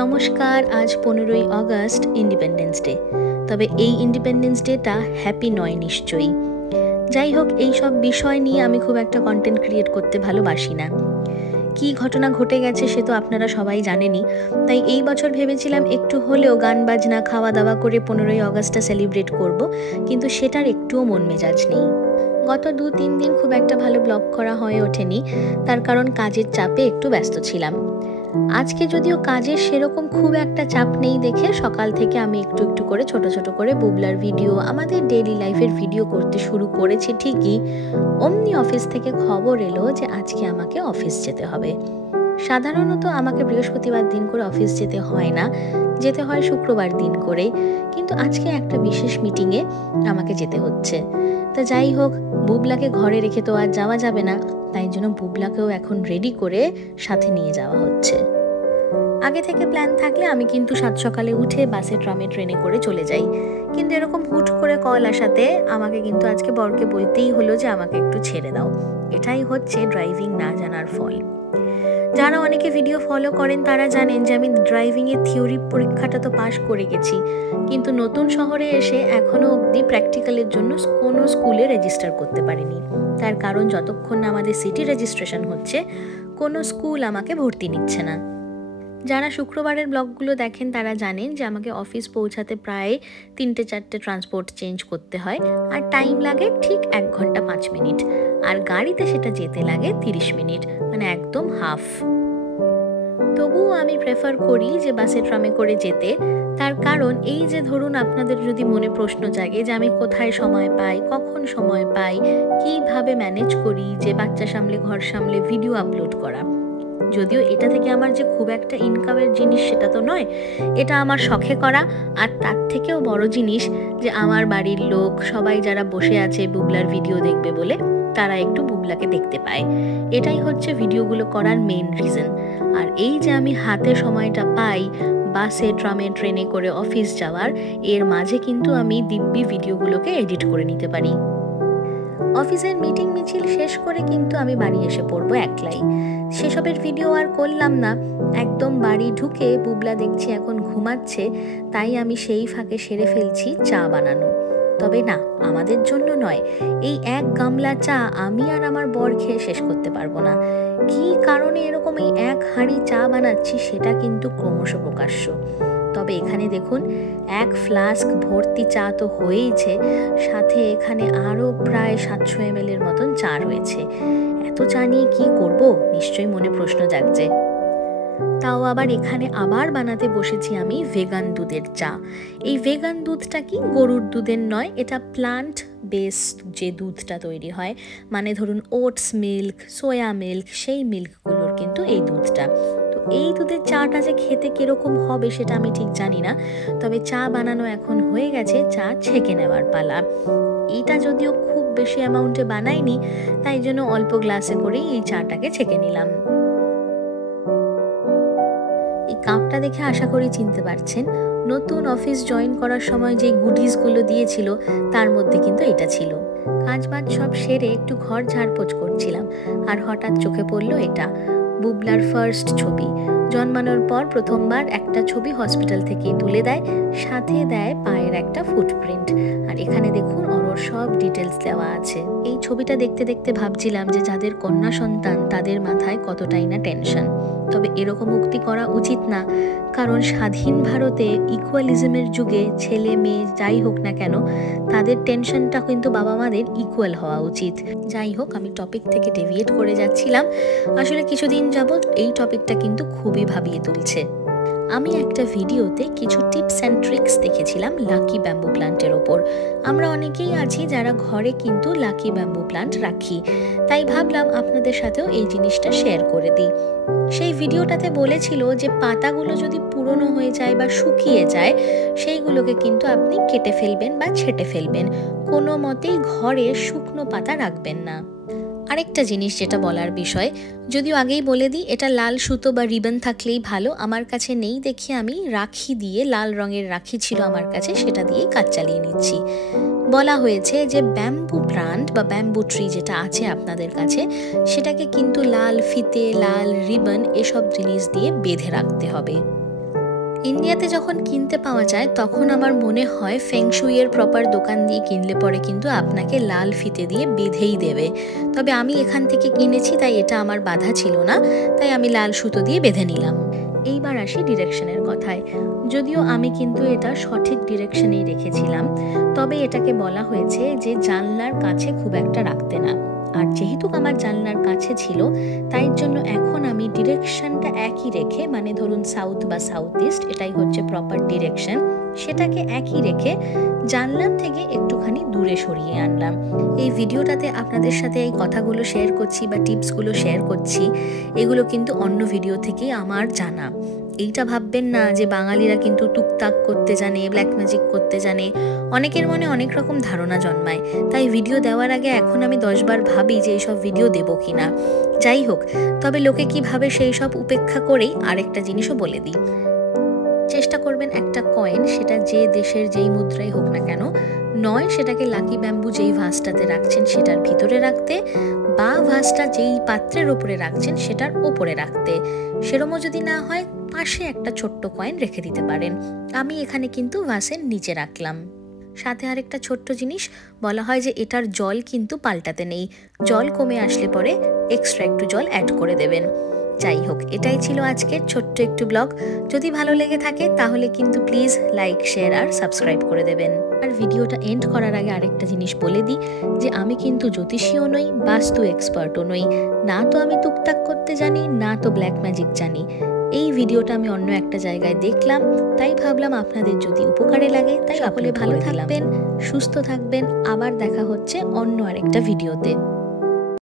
নমস্কার। আজ 15ই August independence day. তবে এই ইন্ডিপেন্ডেন্স ডেটা হ্যাপি নয় নিশ্চয়ই। যাই হোক, এই সব বিষয় নিয়ে আমি খুব একটা কন্টেন্ট ক্রিয়েট করতে ভালোবাসি না। কি ঘটনা ঘটে গেছে সে তো আপনারা সবাই জানেনই। তাই এই বছর ভেবেছিলাম একটু হলেও গান বাজনা খাওয়া দাওয়া করে 15ই অগস্টটা সেলিব্রেট করব, কিন্তু সেটার একটুও মন মেজাজ নেই। গত 2-3 দিন খুব একটা ভালো ব্লগ করা হয়ে ওঠেনি, তার কারণ কাজের চাপে একটু ব্যস্ত ছিলাম। আজকে যদিও কাজের সেরকম খুব একটা চাপ নেই দেখে সকাল থেকে আমি একটু একটু করে ছোট ছোট করে বুবলার ভিডিও, আমাদের ডেইলি লাইফের ভিডিও করতে শুরু করেছি ঠিকই। অমনি অফিস থেকে খবর এলো যে আজকে আমাকে অফিস যেতে হবে। সাধারণত আমাকে বৃহস্পতিবার দিন করে অফিস যেতে হয় না, যেতে হয় শুক্রবার দিন করে, কিন্তু আজকে একটা বিশেষ মিটিংয়ে আমাকে যেতে হচ্ছে। তা যাই হোক, বুবলাকে ঘরে রেখে তো আর যাওয়া যাবে না, তাই জন্য বুবলাকেও এখন রেডি করে সাথে নিয়ে যাওয়া হচ্ছে। আগে থেকে প্ল্যান থাকলে আমি কিন্তু সাত সকালে উঠে বাসে, ট্রামে, ট্রেনে করে চলে যাই, কিন্তু এরকম হুট করে কল আসাতে আমাকে কিন্তু আজকে বরকে বলতেই হলো যে আমাকে একটু ছেড়ে দাও। এটাই হচ্ছে ড্রাইভিং না জানার ফল। যারা অনেকে ভিডিও ফলো করেন তারা জানেন যে আমি ড্রাইভিংয়ের থিওরি পরীক্ষাটা তো পাশ করে গেছি, কিন্তু নতুন শহরে এসে এখনও অবধি প্র্যাকটিক্যালের জন্য কোনো স্কুলে রেজিস্টার করতে পারিনি। তার কারণ যতক্ষণ না আমাদের সিটি রেজিস্ট্রেশন হচ্ছে, কোনো স্কুল আমাকে ভর্তি নিচ্ছে না। যারা শুক্রবারের ব্লগগুলো দেখেন তারা জানেন যে আমাকে অফিস পৌঁছাতে প্রায় 3-4টে ট্রান্সপোর্ট চেঞ্জ করতে হয়, আর টাইম লাগে ঠিক 1 ঘন্টা 5 মিনিট, আর গাড়িতে সেটা যেতে লাগে 30 মিনিট, মানে একদম হাফ। তবুও আমি প্রেফার করি যে বাসে, ট্রামে করে যেতে। তার কারণ এই যে ধরুন, আপনাদের যদি মনে প্রশ্ন জাগে যে আমি কোথায় সময় পাই, কখন সময় পাই, কিভাবে ম্যানেজ করি যে বাচ্চা সামলে, ঘর সামলে ভিডিও আপলোড করা। যদিও এটা থেকে আমার যে খুব একটা ইনকামের জিনিস সেটা তো নয়, এটা আমার শখে করা। আর তার থেকেও বড় জিনিস যে আমার বাড়ির লোক সবাই যারা বসে আছে বুবলার ভিডিও দেখবে বলে, তারা একটু বুবলাকে দেখতে পায়। এটাই হচ্ছে ভিডিওগুলো করার মেইন রিজন। আর এই যে আমি হাতে সময়টা পাই বাসে, ট্রামে, ট্রেনে করে অফিস যাওয়ার, এর মাঝে কিন্তু আমি দিব্যি ভিডিওগুলোকে এডিট করে নিতে পারি। অফিসের মিটিং মিছিল শেষ করে কিন্তু আমি বাড়ি এসে পড়বো একলাই। সেসবের ভিডিও আর করলাম না। একদম বাড়ি ঢুকে বুবলা দেখছি এখন ঘুমাচ্ছে, তাই আমি সেই ফাঁকে সেরে ফেলছি চা বানানো। তবে না, আমাদের জন্য নয়। এই 1 গামলা চা আমি আর আমার বর খেয়ে শেষ করতে পারবো না। কী কারণে এরকম এই 1 হাঁড়ি চা বানাচ্ছি সেটা কিন্তু ক্রমশ প্রকাশ্য। তবে এখানে দেখুন, 1 ফ্লাস্ক ভর্তি চা তো হয়েইছে, সাথে এখানে আরও প্রায় 700 ml এর মতন চা রয়েছে। এত চা নিয়ে কী করব নিশ্চয়ই মনে প্রশ্ন জাগছে। তাও আবার এখানে আবার বানাতে বসেছি আমি ভেগান দুধের চা। এই ভেগান দুধটা কি গরুর দুধের নয়, এটা প্লান্ট বেসড যে দুধটা তৈরি হয়, মানে ধরুন ওটস মিল্ক, সোয়া মিল্ক, সেই মিল্কগুলোর কিন্তু এই দুধটা। তো এই দুধের চাটা যে খেতে কীরকম হবে সেটা আমি ঠিক জানি না, তবে চা বানানো এখন হয়ে গেছে, চা ছেঁকে নেওয়ার পালা। এইটা যদিও খুব বেশি অ্যামাউন্টে বানাইনি, তাই জন্য অল্প গ্লাসে করেই এই চাটাকে ছেঁকে নিলাম। এই কাপটা দেখে আশা করি চিনতে পারছেন, নতুন অফিস জয়েন করার সময় যে গুডিসগুলো দিয়েছিল তার মধ্যে কিন্তু এটা ছিল। কাজবাজ সব সেরে একটু ঘর ঝাড়পোছ করছিলাম, আর হঠাৎ চোখে পড়লো এটা, বুবলার ফার্স্ট ছবি। জন্মানোর পর প্রথমবার একটা ছবি হসপিটাল থেকেই তুলে দেয়, সাথে দেয় পায়ের একটা ফুটপ্রিন্ট। আর এখানে দেখুন ওর সব ডিটেলস দেওয়া আছে। এই ছবিটা দেখতে দেখতে ভাবছিলাম যে যাদের কন্যা সন্তান তাদের মাথায় কতটাই না টেনশন। তবে এরকম উক্তি করা উচিত না, কারণ স্বাধীন ভারতে ইকুয়ালিজমের যুগে ছেলে মেয়ে যাই হোক না কেন, তাদের টেনশনটা কিন্তু বাবা মাদের ইকুয়াল হওয়া উচিত। যাই হোক, আমি টপিক থেকে ডেভিয়েট করে যাচ্ছিলাম। আসলে কিছুদিন যাবত এই টপিকটা কিন্তু খুবই ভাবিয়ে তুলছে। আমি একটা ভিডিওতে কিছু টিপস অ্যান্ড ট্রিক্স দেখেছিলাম লাকি ব্যাম্বু প্লান্টের ওপর। আমরা অনেকেই আছি যারা ঘরে কিন্তু লাকি ব্যাম্বু প্লান্ট রাখি, তাই ভাবলাম আপনাদের সাথেও এই জিনিসটা শেয়ার করে দিই। সেই ভিডিওটাতে বলেছিল যে পাতাগুলো যদি পুরনো হয়ে যায় বা শুকিয়ে যায়, সেইগুলোকে কিন্তু আপনি কেটে ফেলবেন বা ছেঁটে ফেলবেন, কোনো মতেই ঘরে শুকনো পাতা রাখবেন না। আরেকটা জিনিস যেটা বলার বিষয়, যদিও আগেই বলে দিই, এটা লাল সুতো বা রিবন থাকলেই ভালো। আমার কাছে নেই দেখে আমি রাখি দিয়ে, লাল রঙের রাখি ছিল আমার কাছে, সেটা দিয়েই কাজ চালিয়ে নিচ্ছি। বলা হয়েছে যে ব্যাম্বু প্লান্ট বা ব্যাম্বু ট্রি যেটা আছে আপনাদের কাছে, সেটাকে কিন্তু লাল ফিতে, লাল রিবন এসব জিনিস দিয়ে বেঁধে রাখতে হবে। ইন্ডিয়াতে যখন কিনতে পাওয়া যায় তখন আমার মনে হয় ফেংশুইয়ের প্রপার দোকান দিয়ে কিনলে পরে কিন্তু আপনাকে লাল ফিতে দিয়ে বেঁধেই দেবে। তবে আমি এখান থেকে কিনেছি, তাই এটা আমার বাধা ছিল না, তাই আমি লাল সুতো দিয়ে বেঁধে নিলাম। এইবার আসি ডিরেকশনের কথায়। যদিও আমি কিন্তু এটা সঠিক ডিরেকশনেই রেখেছিলাম, তবে এটাকে বলা হয়েছে যে জানলার কাছে খুব একটা রাখতে না। আর যেহেতু আমার জানলার কাছে ছিল, তাই জন্য এখন আমি ডিরেকশনটা একই রেখে, মানে ধরুন সাউথ বা সাউথ ইস্ট, এটাই হচ্ছে প্রপার ডিরেকশন, সেটাকে একই রেখে জানলার থেকে একটুখানি দূরে সরিয়ে আনলাম। এই ভিডিওটাতে আপনাদের সাথে এই কথাগুলো শেয়ার করছি বা টিপসগুলো শেয়ার করছি, এগুলো কিন্তু অন্য ভিডিও থেকেই আমার জানা। এইটা ভাববেন না যে বাঙালিরা কিন্তু টুকটাক করতে জানে, ব্ল্যাক ম্যাজিক করতে জানে। অনেকের মনে অনেক রকম ধারণা জন্মায়, তাই ভিডিও দেওয়ার আগে এখন আমি 10 বার ভাবি যে এইসব ভিডিও দেবো কিনা। যাই হোক, তবে লোকে কি ভাবে সেই সব উপেক্ষা করেই আরেকটা জিনিসও বলে দিই। চেষ্টা করবেন একটা কয়েন, সেটা যে দেশের যেই মুদ্রাই হোক না কেন, নয় সেটাকে লাকি ব্যাম্বু যেই ভাসটাতে রাখছেন সেটার ভিতরে রাখতে, বা ভাসটা যেই পাত্রের ওপরে রাখছেন সেটার ওপরে রাখতে। সেরকমও যদি না হয়, পাশে একটা ছোট্ট কয়েন রেখে দিতে পারেন। আমি এখানে কিন্তু ভাসের নিচে রাখলাম। সাথে আরেকটা ছোট্ট জিনিস বলা হয় যে এটার জল কিন্তু পাল্টাতে নেই, জল কমে আসলে পরে এক্সট্রা একটু জল অ্যাড করে দেবেন। যাই হোক, এটাই ছিল আজকের ছোট্ট একটু ব্লগ। যদি ভালো লেগে থাকে তাহলে কিন্তু প্লিজ লাইক, শেয়ার আর সাবস্ক্রাইব করে দেবেন। আর ভিডিওটা এন্ড করার আগে আরেকটা জিনিস বলে দিই যে আমি কিন্তু জ্যোতিষীও নই, বাস্তু এক্সপার্টও নই। না তো আমি টুকটাক করতে জানি, না তো ব্ল্যাক ম্যাজিক জানি। এই ভিডিওটা আমি অন্য একটা জায়গায় দেখলাম, তাই ভাবলাম আপনাদের যদি উপকারে লাগে। তাই সকলে ভালো থাকবেন, সুস্থ থাকবেন। আবার দেখা হচ্ছে অন্য আরেকটা ভিডিওতে।